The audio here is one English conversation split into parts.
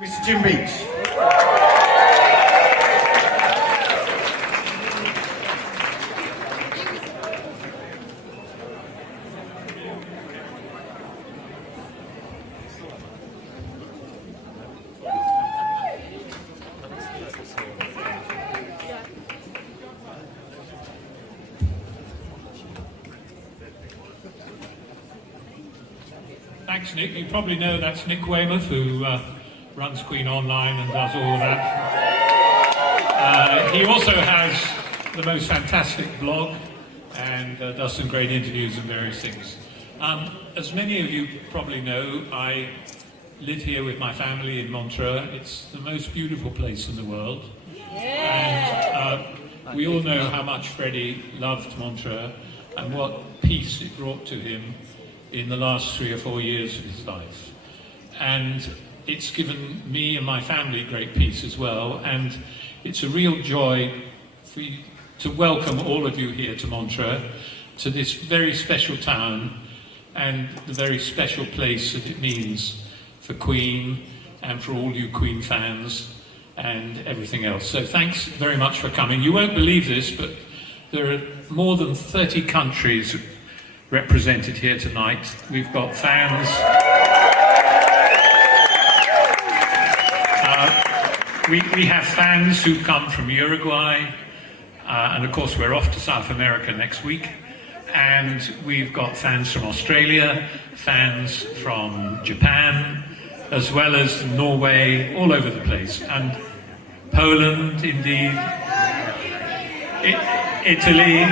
Mr. Jim Beach. Thanks, Nick. You probably know that's Nick Weymouth, who runs Queen Online and does all of that. He also has the most fantastic blog and does some great interviews and various things. As many of you probably know, I live here with my family in Montreux. It's the most beautiful place in the world. And we all know how much Freddie loved Montreux and what peace it brought to him in the last 3 or 4 years of his life. And it's given me and my family great peace as well, and it's a real joy to welcome all of you here to Montreux, to this very special town and the very special place that it means for Queen and for all you Queen fans and everything else. So thanks very much for coming. You won't believe this, but there are more than 30 countries represented here tonight. We've got fans. We have fans who come from Uruguay, and of course we're off to South America next week. And we've got fans from Australia, fans from Japan, as well as Norway, all over the place. And Poland, indeed. Italy.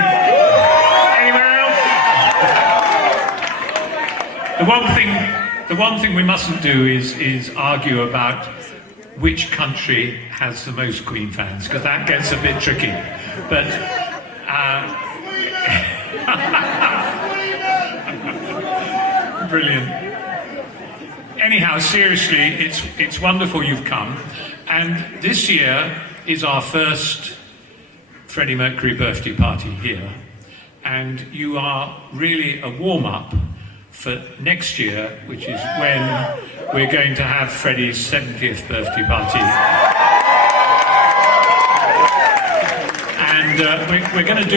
Anywhere else? The one thing we mustn't do is argue about which country has the most Queen fans, because that gets a bit tricky. But brilliant. Anyhow, seriously, it's wonderful you've come. And this year is our first Freddie Mercury birthday party here. And you are really a warm-up for next year, which is when we're going to have Freddie's 70th birthday party. And we're going to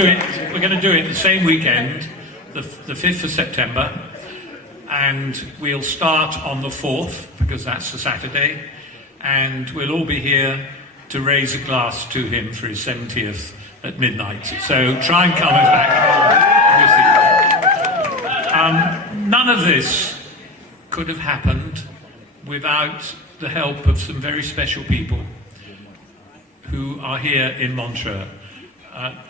do it the same weekend, the 5th of September, and we'll start on the 4th, because that's the Saturday, and we'll all be here to raise a glass to him for his 70th at midnight. So try and come us back. None of this could have happened without the help of some very special people who are here in Montreux.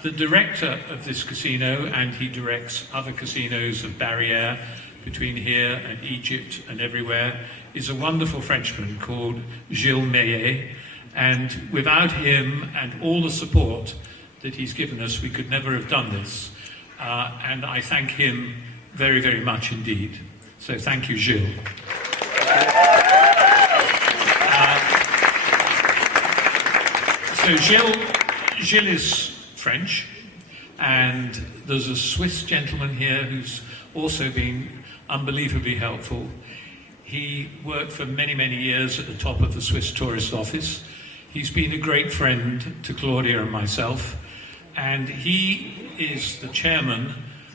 The director of this casino, and he directs other casinos of Barriere between here and Egypt and everywhere, is a wonderful Frenchman called Gilles Meillet, and without him and all the support that he's given us, we could never have done this. And I thank him very, very much indeed. So thank you, Gilles. So Gilles is French, and there's a Swiss gentleman here who's also been unbelievably helpful. He worked for many, many years at the top of the Swiss tourist office. He's been a great friend to Claudia and myself, and he is the chairman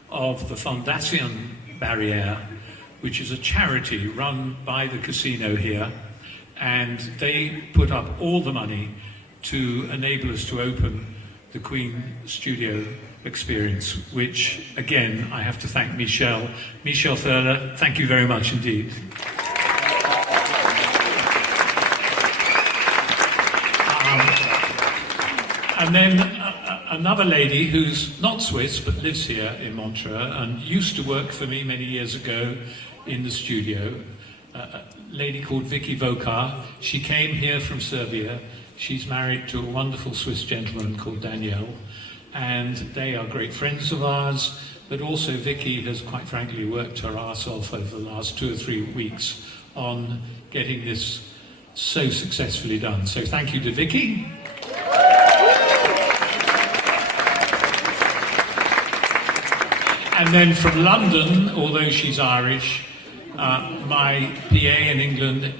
of the Fondation Barriere, which is a charity run by the casino here, and they put up all the money to enable us to open the Queen Studio experience, which, again, I have to thank Michel Thurler. Thank you very much indeed. And then another lady who's not Swiss but lives here in Montreux and used to work for me many years ago in the studio, a lady called Vicky Vokar. She came here from Serbia. She's married to a wonderful Swiss gentleman called Daniel, and they are great friends of ours, but also Vicky has quite frankly worked her arse off over the last 2 or 3 weeks on getting this so successfully done. So thank you to Vicky. And then from London, although she's Irish, my PA in England,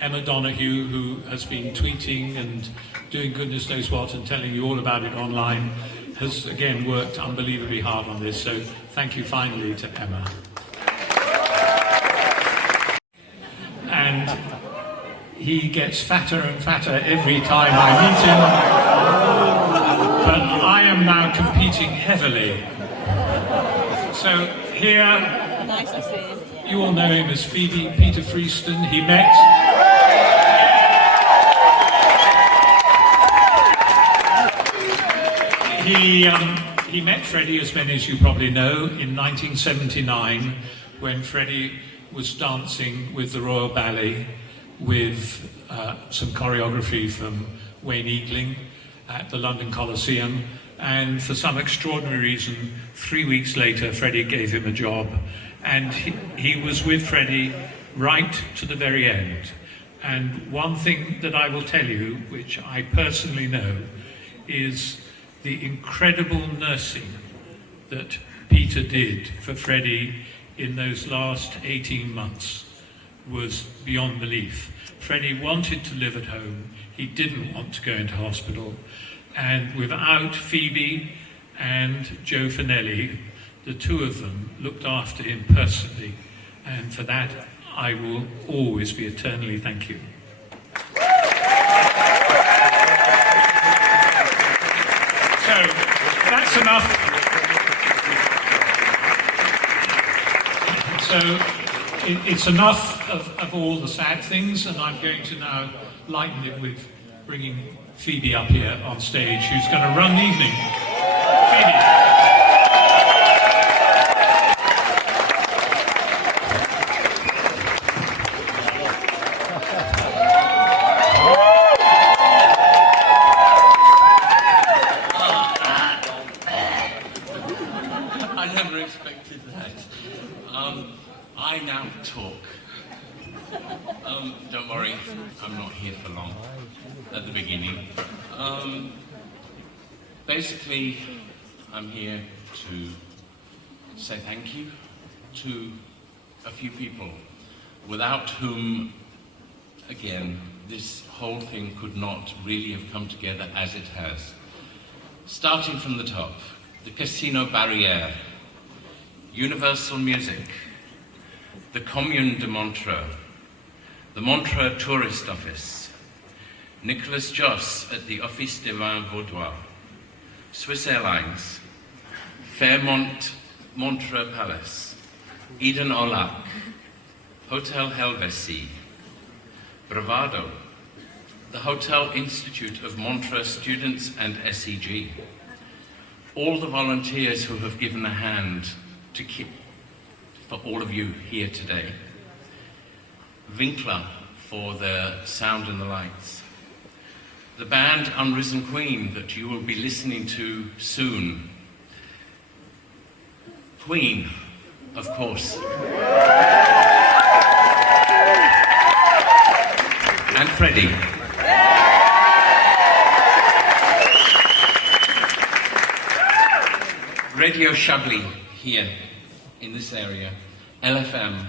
Emma Donoghue, who has been tweeting and doing goodness knows what and telling you all about it online, has again worked unbelievably hard on this. So thank you finally to Emma. And he gets fatter and fatter every time I meet him. But I am now competing heavily. So here, nice to see. You all know him as Phoebe, Peter Freestone. He met Freddie, as many as you probably know, in 1979 when Freddie was dancing with the Royal Ballet with some choreography from Wayne Eagling at the London Coliseum. And for some extraordinary reason, 3 weeks later, Freddie gave him a job. And he was with Freddie right to the very end. And one thing that I will tell you, which I personally know, is the incredible nursing that Peter did for Freddie in those last 18 months was beyond belief. Freddie wanted to live at home. He didn't want to go into hospital. And without Phoebe and Joe Finelli, the two of them looked after him personally. And for that, I will always be eternally thank you. So, that's enough. So, it's enough of all the sad things, and I'm going to now lighten it with bringing Phoebe up here on stage, who's going to run the evening. Phoebe. I never expected that. I now talk. Don't worry, I'm not here for long at the beginning. Basically, I'm here to say thank you to a few people without whom, again, this whole thing could not really have come together as it has. Starting from the top, the Casino Barriere, Universal Music, the Commune de Montreux, the Montreux Tourist Office, Nicolas Joss at the Office des Vins Vaudois, Swiss Airlines, Fairmont Montreux Palace, Eden Olac, Hotel Helvetie, Bravado, the Hotel Institute of Montreux Students and SEG, all the volunteers who have given a hand to keep for all of you here today, Winkler for the sound and the lights, the band Unrisen Queen that you will be listening to soon, Queen, of course, and Freddie. Radio Chablis here in this area, LFM,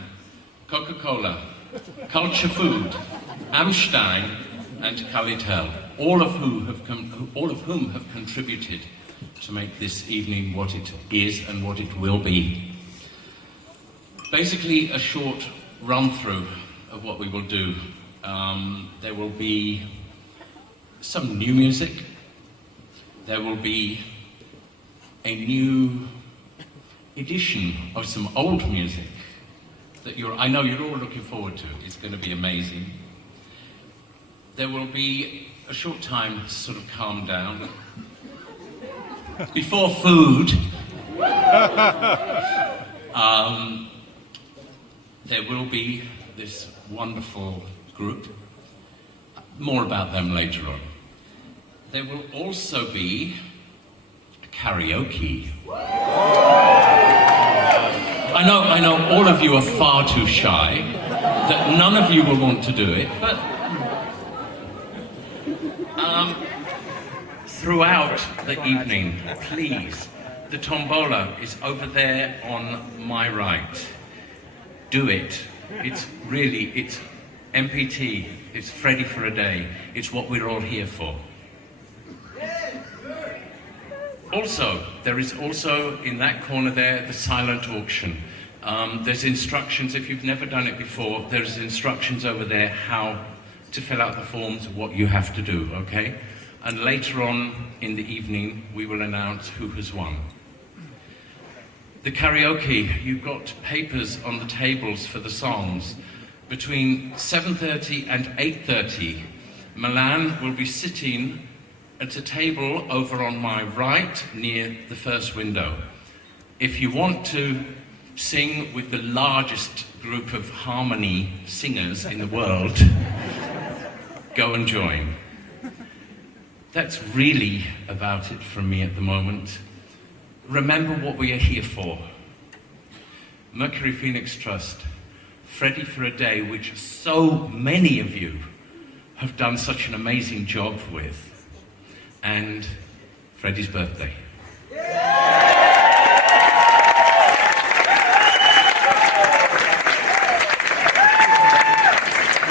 Coca-Cola, Culture Food, Amstein, and Calitel, all of whom have contributed to make this evening what it is and what it will be. Basically, a short run-through of what we will do. There will be some new music. There will be a new edition of some old music that I know you're all looking forward to. It's going to be amazing. There will be a short time to sort of calm down. Before food, there will be this wonderful group. More about them later on. There will also be karaoke. I know all of you are far too shy, that none of you will want to do it, but throughout the evening, please, the tombola is over there on my right. Do it. It's MPT, it's Freddie for a day. It's what we're all here for. Also, there is also in that corner there the silent auction. There's instructions, if you've never done it before, there's instructions over there how to fill out the forms, what you have to do, okay? And later on in the evening, we will announce who has won. The karaoke, you've got papers on the tables for the songs. Between 7:30 and 8:30, Milan will be sitting at a table over on my right near the first window. If you want to sing with the largest group of harmony singers in the world, go and join. That's really about it from me at the moment. Remember what we are here for. Mercury Phoenix Trust, Freddie for a Day, which so many of you have done such an amazing job with, and Freddie's birthday.